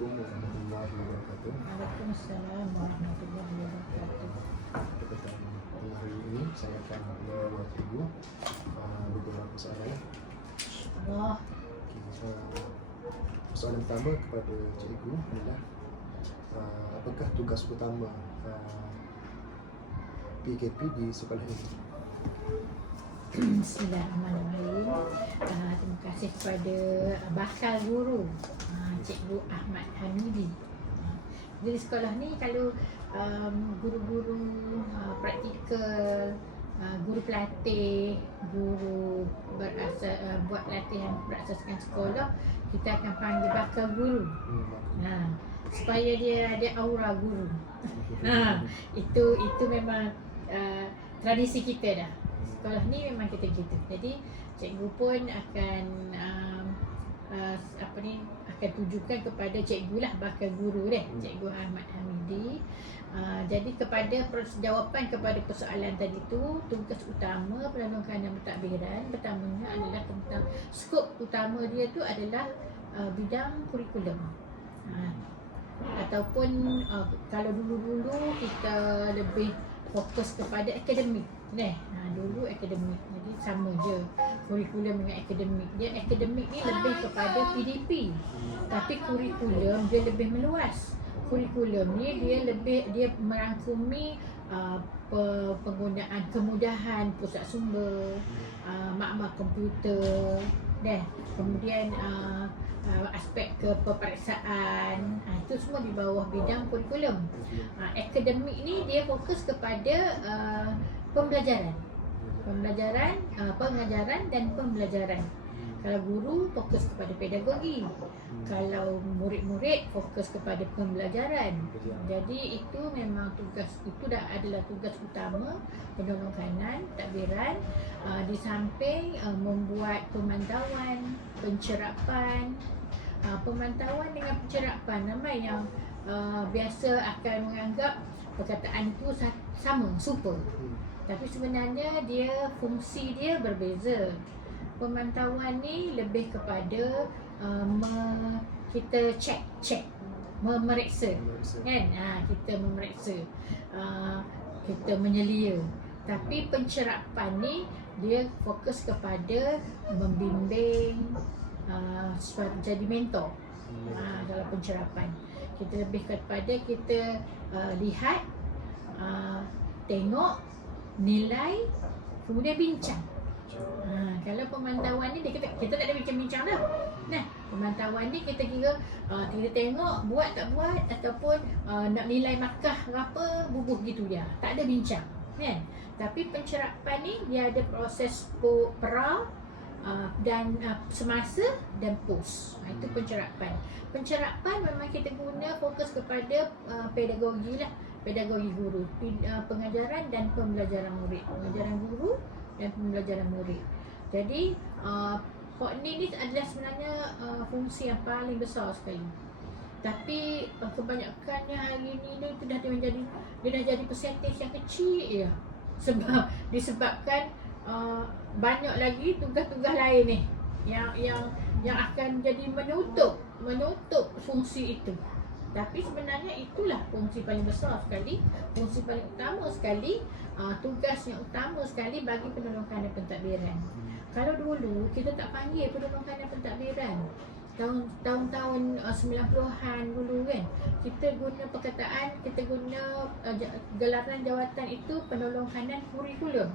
Assalamualaikum warahmatullahi wabarakatuh. Waalaikumsalam warahmatullahi wabarakatuh. Pada hari ini saya akan menjawab ibu beberapa soalan. Allah. Soalan pertama kepada cikgu adalah apakah tugas utama PKP di sekolah ini? Bismillahirrahmanirrahim. Terima kasih kepada bakal guru Cikgu Ahmad Hamidi. Jadi sekolah ni kalau guru-guru praktikal, guru pelatih, guru buat latihan berasaskan sekolah, kita akan panggil bakal guru. Supaya dia ada aura guru. Itu memang tradisi kita dah. Sekolah ni memang kita gitu. Jadi cikgu pun akan akan tujukan kepada cikgu lah, bakal guru deh, Cikgu Ahmad Hamidi. Jadi kepada jawapan kepada persoalan tadi tu, tugas utama penolong kanan pentadbiran pertamanya adalah tentang skop utama dia tu adalah bidang kurikulum. Ataupun kalau dulu-dulu kita lebih fokus kepada akademik. Dulu akademik. Jadi sama je kurikulum dengan akademik. Dia akademik ni lebih kepada PDP. Tapi kurikulum dia lebih meluas. Kurikulum ni dia merangkumi penggunaan kemudahan pusat sumber, makmal komputer, kemudian aspek kepeperiksaan, itu semua di bawah bidang kurikulum. Akademik ni dia fokus kepada pengajaran dan pembelajaran. Kalau guru fokus kepada pedagogi, kalau murid-murid fokus kepada pembelajaran. Jadi itu memang adalah tugas utama penolong kanan pentadbiran, di samping membuat pemantauan, pencerapan. Pemantauan dengan pencerapan, ramai yang biasa akan menganggap perkataan itu sama, super. Tapi sebenarnya fungsi dia berbeza. Pemantauan ni lebih kepada kita cek, memeriksa, kan? Kita memeriksa, kita menyelia. Tapi pencerapan ni dia fokus kepada membimbing, jadi mentor dalam pencerapan. Kita lebih kepada kita lihat, tengok, nilai, kemudian bincang. Kalau pemantauan ni kita tak ada bincang-bincang dah. Pemantauan ni kita kira kita tengok buat tak buat, ataupun nak nilai markah apa, bubuh gitu dia. Tak ada bincang, kan? Tapi pencerapan ni dia ada proses pra dan semasa dan pos. Itu pencerapan. Pencerapan memang kita guna fokus kepada pedagogi lah, pedagogi guru, pengajaran dan pembelajaran murid, pengajaran guru dan pembelajaran murid. Jadi ini adalah sebenarnya fungsi yang paling besar sekali. Tapi kebanyakannya hari ini itu dah jadi persentage yang kecil ya. Disebabkan banyak lagi tugas-tugas lain ni yang akan jadi menutup fungsi itu. Tapi sebenarnya itulah fungsi paling besar sekali, fungsi paling utama sekali, tugas yang utama sekali bagi penolong kanan pentadbiran. Kalau dulu kita tak panggil penolong kanan pentadbiran, tahun-tahun 90-an dulu kan, kita guna perkataan, kita guna gelaran jawatan itu penolong kanan kurikulum.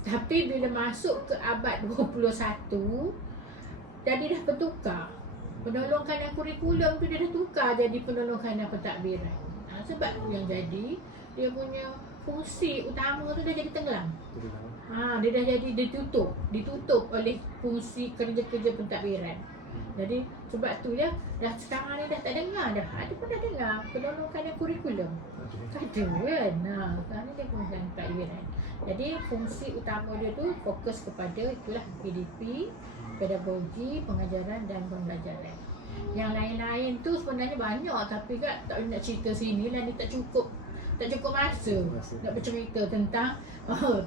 Tapi bila masuk ke abad 21, jadi dah bertukar. Penolong kanan kurikulum tu dia dah tukar jadi penolong kanan pentadbiran. Sebab yang jadi dia punya fungsi utama tu dah jadi tenggelam. Dia dah jadi ditutup oleh fungsi kerja-kerja pentadbiran. Jadi sebab tu dah sekarang ni dah tak dengar dah. Ada pun dah dengar penolong kanan kurikulum. Ada kan. Sekarang ni dia penolong pentadbiran. Jadi fungsi utama dia tu fokus kepada itulah PDP, pedagogi, pengajaran dan pembelajaran. Yang lain-lain tu sebenarnya banyak, tapi tak nak cerita sini lah, ni tak cukup masa nak bercerita tentang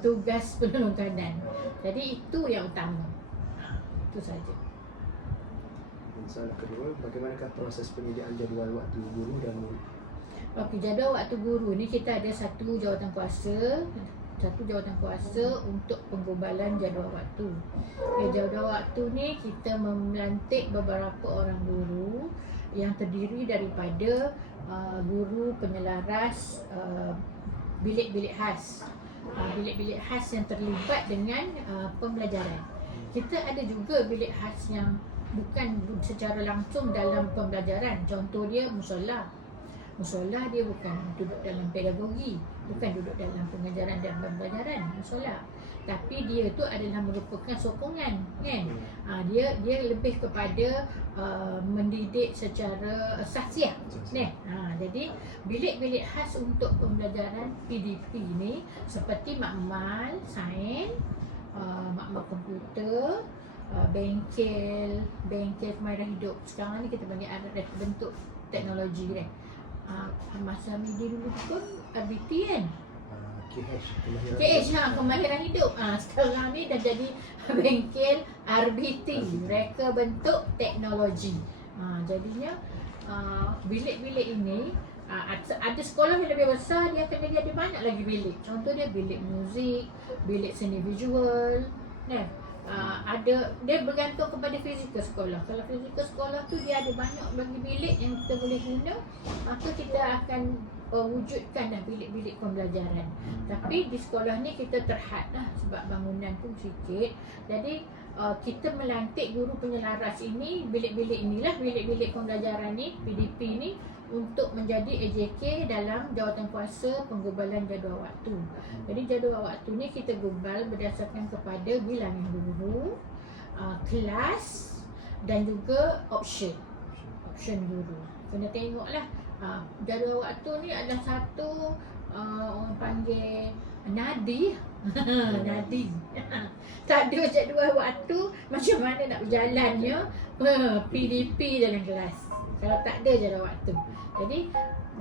tugas penolong kanan. Jadi itu yang utama. Itu saja. soalan kedua, bagaimanakah proses penyediaan jadual waktu guru dan murid? Okey, jadual waktu guru ni kita ada satu jawatankuasa untuk penggubalan jadual waktu. Jadual waktu ni kita melantik beberapa orang guru yang terdiri daripada guru penyelaras bilik-bilik khas. Bilik-bilik khas yang terlibat dengan pembelajaran. Kita ada juga bilik khas yang bukan secara langsung dalam pembelajaran. Contoh dia musola. Musola dia bukan duduk dalam pedagogi, bukan duduk dalam pengajaran dan pembelajaran musola. Tapi dia tu adalah merupakan sokongan, kan? Dia lebih kepada mendidik secara sahsiah, jadi bilik-bilik khas untuk pembelajaran PDP ni seperti makmal sains, makmal komputer, bengkel kemahiran hidup. Sekarang ni kita panggil ada bentuk teknologi kan. Masa Hamidi dulu pun RBT kan, KH kemahiran hidup. Sekarang ni dah jadi bengkel RBT, reka bentuk teknologi. Jadinya bilik-bilik ini ada sekolah yang lebih besar, dia akan jadi ada banyak lagi bilik. Contoh dia bilik muzik, bilik seni visual, ada, dia bergantung kepada fizikal sekolah. Kalau fizikal sekolah tu dia ada banyak lagi bilik yang kita boleh guna, maka kita akan wujudkan dah bilik-bilik pembelajaran. Tapi di sekolah ni kita terhad lah sebab bangunan pun sikit. Jadi kita melantik guru penyelaras ini, bilik-bilik inilah, bilik-bilik pembelajaran ni, PDP ni, untuk menjadi AJK dalam jawatankuasa penggubalan jadual waktu. Jadi jadual waktu ni kita gubal berdasarkan kepada bilangan guru, kelas dan juga option guru. Kena tengoklah jadual waktu ni adalah satu orang panggil nadi. Nadi. Tak ada jadual waktu, macam mana nak berjalannya PDP dalam kelas kalau tak ada jadual waktu. Jadi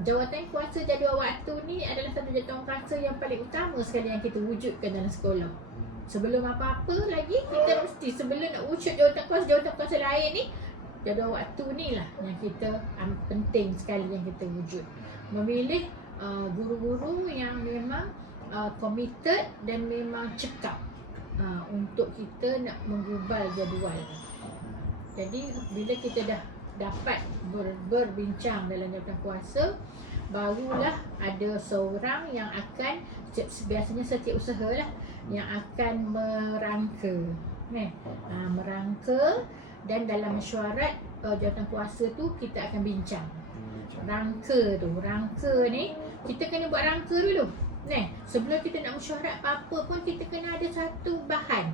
jawatankuasa jadual waktu ni adalah satu jawatankuasa yang paling utama sekali yang kita wujudkan dalam sekolah. Sebelum apa-apa lagi, kita mesti sebelum nak wujud jawatankuasa lain ni, jadual waktu ni lah yang kita penting sekali yang kita wujud. Memilih guru-guru yang memang committed dan memang cekap untuk kita nak menggubal jadual. Jadi bila kita dah dapat berbincang dalam jawatankuasa, barulah ada seorang yang akan, biasanya setiausaha lah, yang akan merangka, merangka, dan dalam mesyuarat jawatankuasa tu kita akan bincang rangka tu. Rangka ni kita kena buat rangka dulu. Sebelum kita nak mesyuarat apa-apa pun, kita kena ada satu bahan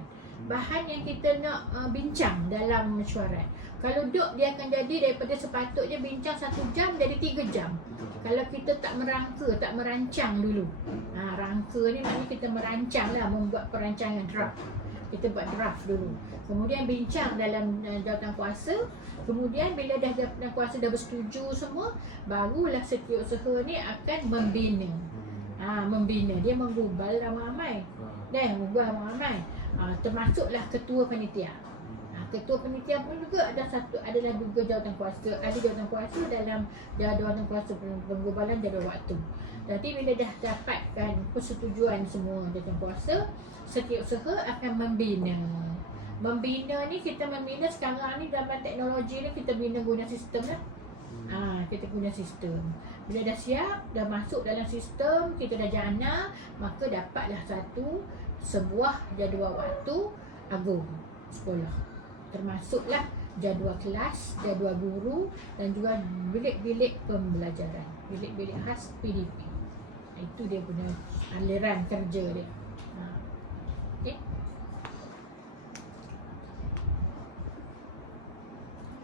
yang kita nak bincang dalam mesyuarat. Kalau duk, dia akan jadi daripada sepatutnya bincang 1 jam jadi 3 jam. Kalau kita tak merangka, tak merancang dulu. Rangka ni maknanya kita merancang lah, membuat perancangan draft. Kita buat draft dulu. Kemudian bincang dalam jawatankuasa. Kemudian bila dah jawatankuasa dah bersetuju semua, barulah setiausaha ni akan membina. Membina, dia menggubal ramai-ramai. Termasuklah ketua panitia. Ketua panitia pun juga adalah juga jawatankuasa. Ada jawatankuasa dalam jawatankuasa penggubalan jadual waktu. Jadi bila dah dapatkan persetujuan semua jawatankuasa, setiausaha akan membina. Membina ni, kita membina sekarang ni dalam teknologi ni, kita bina guna sistem lah. Kita guna sistem. Bila dah siap, dah masuk dalam sistem, kita dah jana, maka dapatlah sebuah jadual waktu agung sekolah. Termasuklah jadual kelas, jadual guru dan juga bilik-bilik pembelajaran, bilik-bilik khas PDP. Itu dia punya aliran kerja dia. Okay.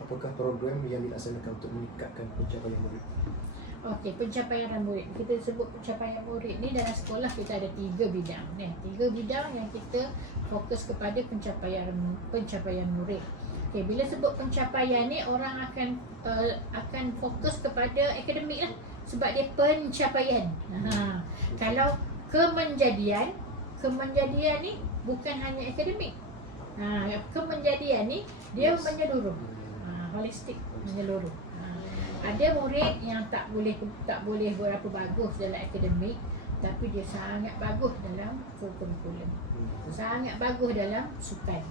Apakah program yang dilaksanakan untuk meningkatkan pencapaian murid? Okey, pencapaian murid. Kita sebut pencapaian murid ni dalam sekolah kita ada 3 bidang. 3 bidang yang kita fokus kepada pencapaian murid. Okey, bila sebut pencapaian ni, orang akan fokus kepada akademik lah, sebab dia pencapaian. Kalau kemenjadian ni bukan hanya akademik. Kemenjadian ni dia menyeluruh. holistik, menyeluruh. Ada murid yang tak boleh berapa bagus dalam akademik, tapi dia sangat bagus dalam kurikulum, sangat bagus dalam sukan.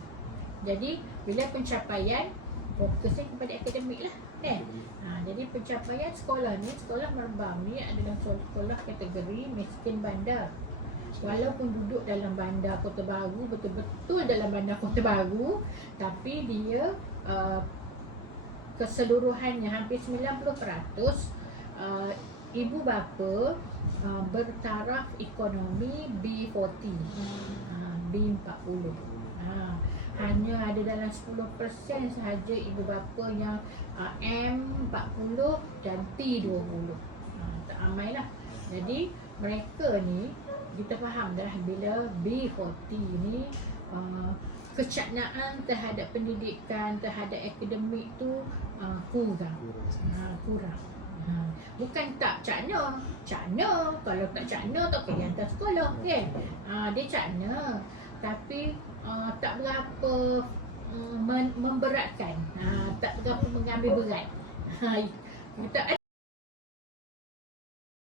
Jadi bila pencapaian, fokusnya kepada akademik lah, kan? Jadi pencapaian sekolah ni, sekolah Merbam ni adalah sekolah kategori miskin bandar. Walaupun duduk dalam bandar Kota Baru, betul-betul dalam bandar Kota Baru, tapi dia keseluruhannya hampir 90% ibu bapa bertaraf ekonomi B40, B40. Hanya ada dalam 10% sahaja ibu bapa yang M40 dan T20. Tak ramai lah. Jadi mereka ni, kita faham dah bila B40 ni kecaknaan terhadap pendidikan, terhadap akademik tu kurang. Bukan tak cakna. Kalau tak cakna tak payah hantar sekolah, kan? Dia cakna, tapi tak berapa memberatkan, tak berapa mengambil berat. Kita